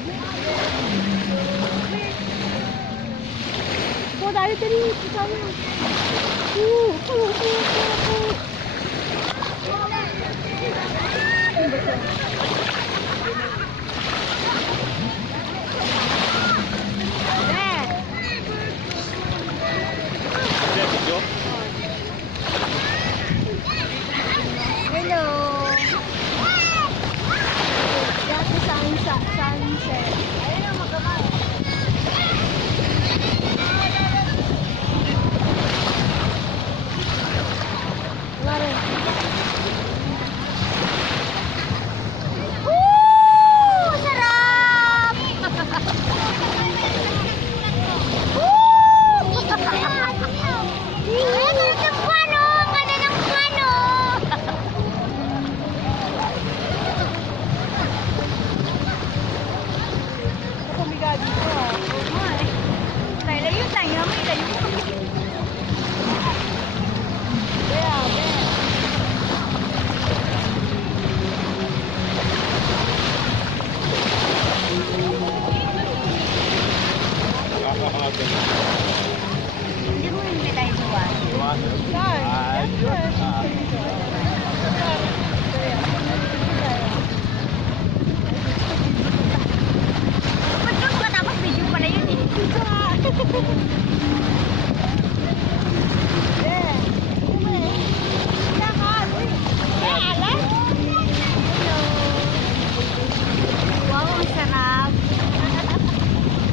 Oh, dali dito tayo. Hello. Dati sunset. Ayun ang magkamay. Wala rin. Woo! Sarap! Woo! Ay, sarap ng kwano! Ganda ng kwano! Pumiga dito ah. Oo nga eh. Layo tayo, may layo. Kaya, hindi mo hindi tayo buwan. Ba't ka makatapos video pala yun eh? Wow, ang sarap.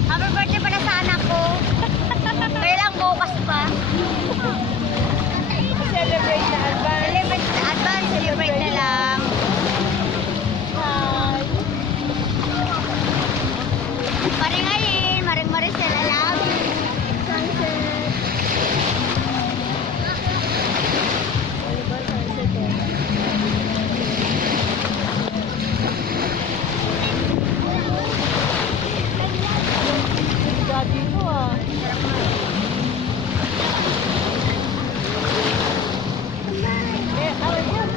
Happy birthday pala sa anak ko. Kailang bukas pa. Celebrate na advance. Celebrate na lang. Hi. Maring Ayin, Maring Maricel, I love you. Sunset. Dito ah. Away mo.